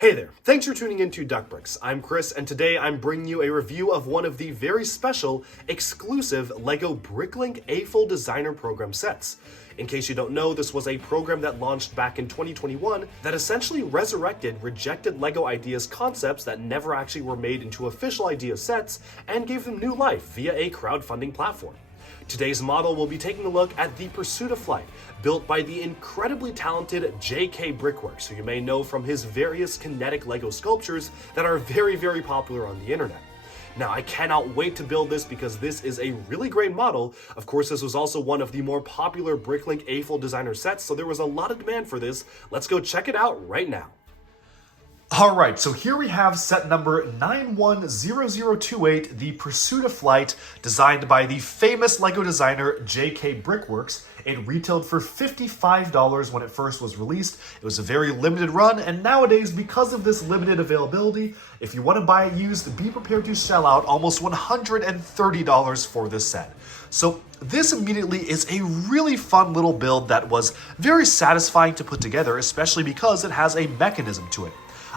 Hey there, thanks for tuning in to Duck Bricks. I'm Chris, and today I'm bringing you a review of one of the very special, exclusive LEGO Bricklink AFOL Designer Program sets. In case you don't know, this was a program that launched back in 2021 that essentially resurrected rejected LEGO ideas concepts that never actually were made into official idea sets and gave them new life via a crowdfunding platform. Today's model will be taking a look at the Pursuit of Flight, built by the incredibly talented J.K. Brickworks, who you may know from his various kinetic LEGO sculptures that are very popular on the internet. Now, I cannot wait to build this because this is a really great model. Of course, this was also one of the more popular Bricklink AFOL designer sets, so there was a lot of demand for this. Let's go check it out right now. Alright, so here we have set number 910028, the Pursuit of Flight, designed by the famous LEGO designer J.K. Brickworks. It retailed for $55 when it first was released. It was a very limited run, and nowadays, because of this limited availability, if you want to buy it used, be prepared to shell out almost $130 for this set. So this immediately is a really fun little build that was very satisfying to put together, especially because it has a mechanism to it.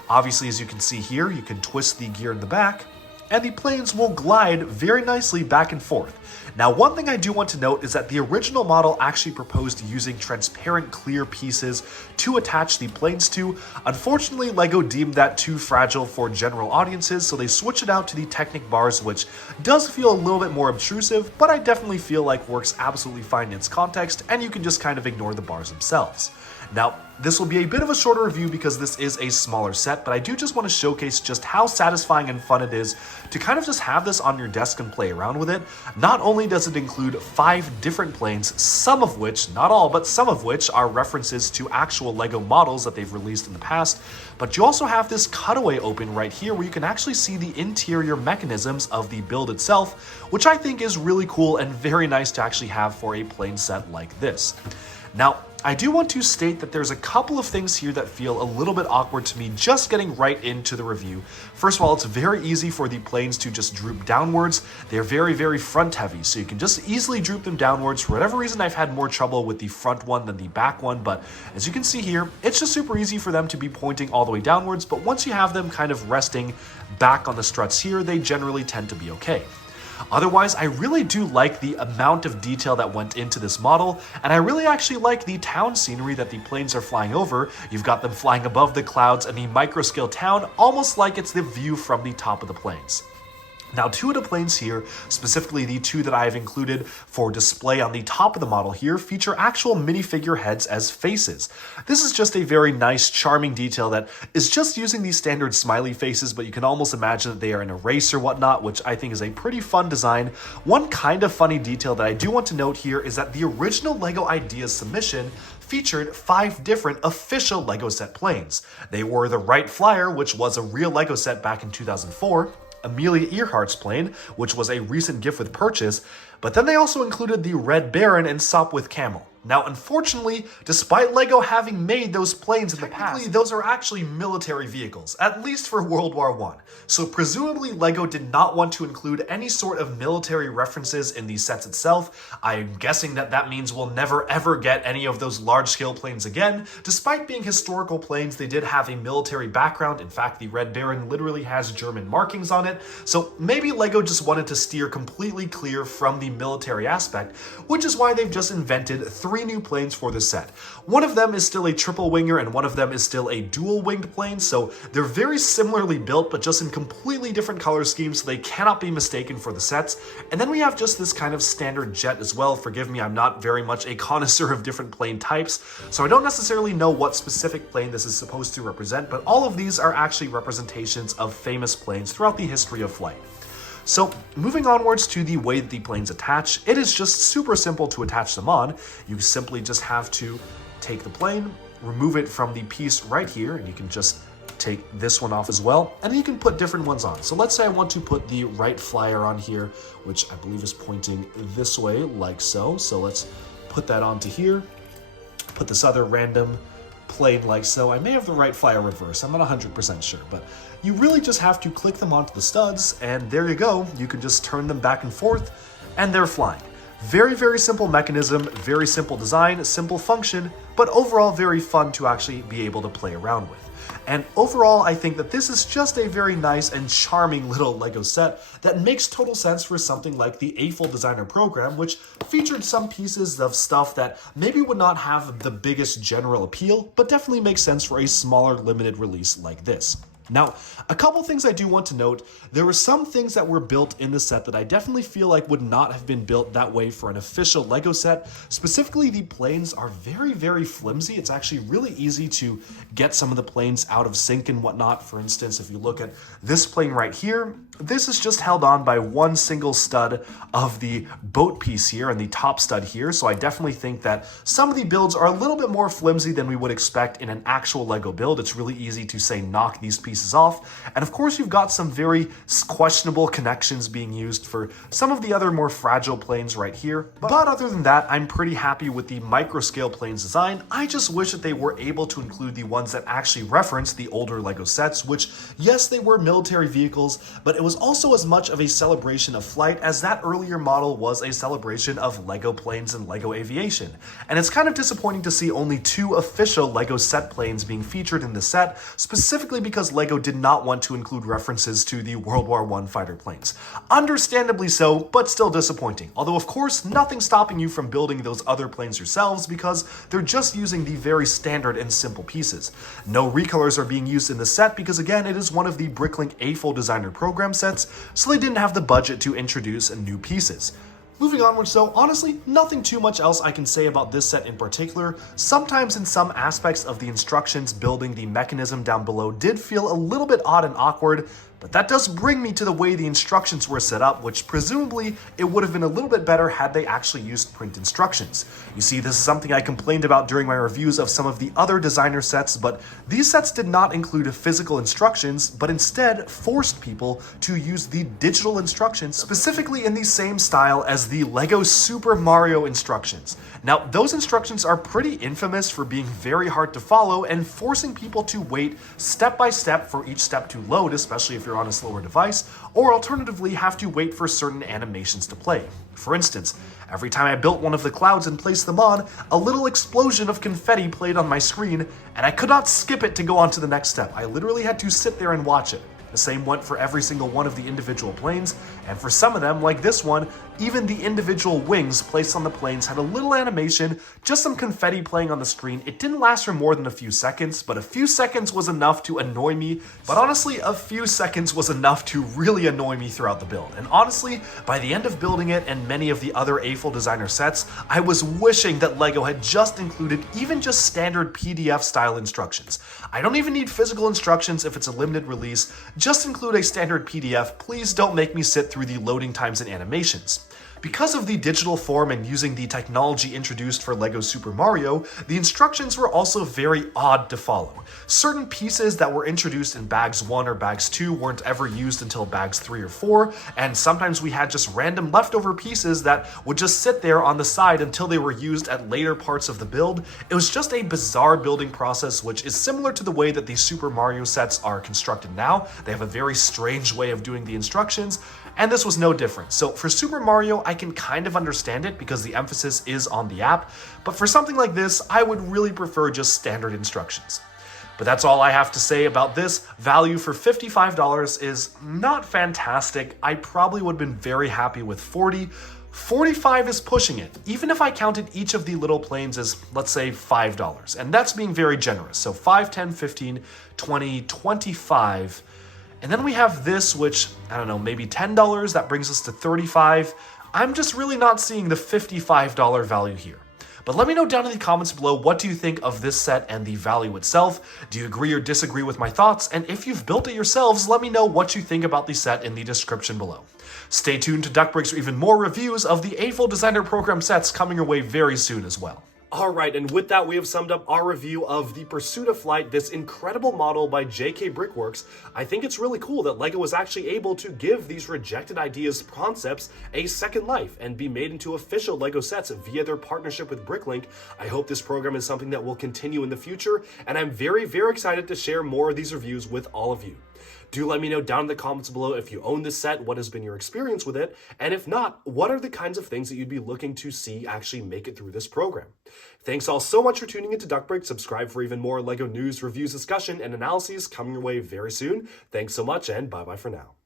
Obviously, as you can see here, you can twist the gear in the back, and the planes will glide very nicely back and forth. Now, one thing I do want to note is that the original model actually proposed using transparent clear pieces to attach the planes to. Unfortunately, LEGO deemed that too fragile for general audiences, so they switched it out to the Technic bars, which does feel a little bit more obtrusive, but I definitely feel like works absolutely fine in its context, and you can just kind of ignore the bars themselves. Now, this will be a bit of a shorter review because this is a smaller set, but I do just want to showcase just how satisfying and fun it is to kind of just have this on your desk and play around with it. Not only does it include 5 different planes, some of which, not all, but some of which are references to actual LEGO models that they've released in the past, but you also have this cutaway open right here where you can actually see the interior mechanisms of the build itself, which I think is really cool and very nice to actually have for a plane set like this. Now, I do want to state that there's a couple of things here that feel a little bit awkward to me just getting right into the review. First of all, it's very easy for the planes to just droop downwards. They're very front heavy, so you can just easily droop them downwards. For whatever reason, I've had more trouble with the front one than the back one, but as you can see here, it's just super easy for them to be pointing all the way downwards, but once you have them kind of resting back on the struts here, they generally tend to be okay. Otherwise, I really do like the amount of detail that went into this model, and I really actually like the town scenery that the planes are flying over. You've got them flying above the clouds and the micro-scale town, almost like it's the view from the top of the planes. Now, 2 of the planes here, specifically the 2 that I have included for display on the top of the model here, feature actual minifigure heads as faces. This is just a very nice, charming detail that is just using these standard smiley faces, but you can almost imagine that they are in a race or whatnot, which I think is a pretty fun design. One kind of funny detail that I do want to note here is that the original LEGO Ideas submission featured 5 different official LEGO set planes. They were the Wright Flyer, which was a real LEGO set back in 2004, Amelia Earhart's plane, which was a recent gift with purchase, but then they also included the Red Baron and Sopwith Camel. Now, unfortunately, despite LEGO having made those planes in the past, those are actually military vehicles, at least for World War I. So presumably LEGO did not want to include any sort of military references in these sets itself. I'm guessing that that means we'll never ever get any of those large-scale planes again. Despite being historical planes, they did have a military background. In fact, the Red Baron literally has German markings on it. So maybe LEGO just wanted to steer completely clear from the military aspect, which is why they've just invented 3 new planes for this set. One of them is still a triple winger and one of them is still a dual winged plane, so they're very similarly built but just in completely different color schemes, so they cannot be mistaken for the sets. And then we have just this kind of standard jet as well. Forgive me, I'm not very much a connoisseur of different plane types, so I don't necessarily know what specific plane this is supposed to represent, but all of these are actually representations of famous planes throughout the history of flight. So moving onwards to the way that the planes attach, it is just super simple to attach them on. You simply just have to take the plane, remove it from the piece right here, and you can just take this one off as well, and then you can put different ones on. So let's say I want to put the Wright Flyer on here, which I believe is pointing this way, like so. So let's put that onto here, put this other random plane like so. I may have the Wright Flyer reverse, I'm not 100% sure, but you really just have to click them onto the studs, and there you go. You can just turn them back and forth, and they're flying. Very simple mechanism, very simple design, simple function, but overall very fun to actually be able to play around with. And overall, I think that this is just a very nice and charming little LEGO set that makes total sense for something like the AFOL Designer Program, which featured some pieces of stuff that maybe would not have the biggest general appeal, but definitely makes sense for a smaller limited release like this. Now, a couple things I do want to note. There were some things that were built in the set that I definitely feel like would not have been built that way for an official LEGO set. Specifically, the planes are very, very flimsy. It's actually really easy to get some of the planes out of sync and whatnot. For instance, if you look at this plane right here, this is just held on by one single stud of the boat piece here and the top stud here. So I definitely think that some of the builds are a little bit more flimsy than we would expect in an actual LEGO build. It's really easy to say knock these pieces off. And of course, you've got some very questionable connections being used for some of the other more fragile planes right here. But other than that, I'm pretty happy with the micro scale planes design. I just wish that they were able to include the ones that actually reference the older LEGO sets, which, yes, they were military vehicles, but it was also as much of a celebration of flight as that earlier model was a celebration of LEGO planes and LEGO aviation. And it's kind of disappointing to see only 2 official LEGO set planes being featured in the set, specifically because LEGO did not want to include references to the World War I fighter planes. Understandably so, but still disappointing. Although, of course, nothing stopping you from building those other planes yourselves because they're just using the very standard and simple pieces. No recolors are being used in the set because, again, it is one of the Bricklink AFOL Designer Program sets, so they didn't have the budget to introduce new pieces. Moving onwards, so honestly, nothing too much else I can say about this set in particular. Sometimes in some aspects of the instructions building the mechanism down below did feel a little bit odd and awkward, but that does bring me to the way the instructions were set up, which presumably it would have been a little bit better had they actually used print instructions. You see, this is something I complained about during my reviews of some of the other designer sets, but these sets did not include physical instructions, but instead forced people to use the digital instructions, specifically in the same style as the LEGO Super Mario instructions. Now, those instructions are pretty infamous for being very hard to follow and forcing people to wait step by step for each step to load, especially if you're on a slower device, or alternatively have to wait for certain animations to play. For instance, every time I built one of the clouds and placed them on, a little explosion of confetti played on my screen, and I could not skip it to go on to the next step. I literally had to sit there and watch it. The same went for every single one of the individual planes, and for some of them, like this one, even the individual wings placed on the planes had a little animation, just some confetti playing on the screen. It didn't last for more than a few seconds, but a few seconds was enough to annoy me. But honestly, a few seconds was enough to really annoy me throughout the build. And honestly, by the end of building it and many of the other AFOL Designer sets, I was wishing that LEGO had just included even just standard PDF style instructions. I don't even need physical instructions if it's a limited release. Just include a standard PDF. Please don't make me sit through the loading times and animations. Because of the digital form and using the technology introduced for LEGO Super Mario, the instructions were also very odd to follow. Certain pieces that were introduced in bags 1 or bags 2 weren't ever used until bags 3 or 4, and sometimes we had just random leftover pieces that would just sit there on the side until they were used at later parts of the build. It was just a bizarre building process, which is similar to the way that the Super Mario sets are constructed now. They have a very strange way of doing the instructions, and this was no different. So for Super Mario, I can kind of understand it because the emphasis is on the app, but for something like this, I would really prefer just standard instructions. But that's all I have to say about this. Value for $55 is not fantastic. I probably would have been very happy with $40. $45 is pushing it, even if I counted each of the little planes as, let's say, $5. And that's being very generous. So 5, 10, 15, 20, 25. And then we have this, which, I don't know, maybe $10. That brings us to $35. I'm just really not seeing the $55 value here. But let me know down in the comments below, what do you think of this set and the value itself? Do you agree or disagree with my thoughts? And if you've built it yourselves, let me know what you think about the set in the description below. Stay tuned to Duck Breaks for even more reviews of the AFOL Designer Program sets coming your way very soon as well. Alright, and with that, we have summed up our review of the Pursuit of Flight, this incredible model by JK Brickworks. I think it's really cool that LEGO was actually able to give these rejected ideas, concepts, a second life and be made into official LEGO sets via their partnership with Bricklink. I hope this program is something that will continue in the future, and I'm very, very excited to share more of these reviews with all of you. Do let me know down in the comments below if you own this set, what has been your experience with it, and if not, what are the kinds of things that you'd be looking to see actually make it through this program. Thanks all so much for tuning into Duck Break. Subscribe for even more LEGO news, reviews, discussion, and analyses coming your way very soon. Thanks so much, and bye-bye for now.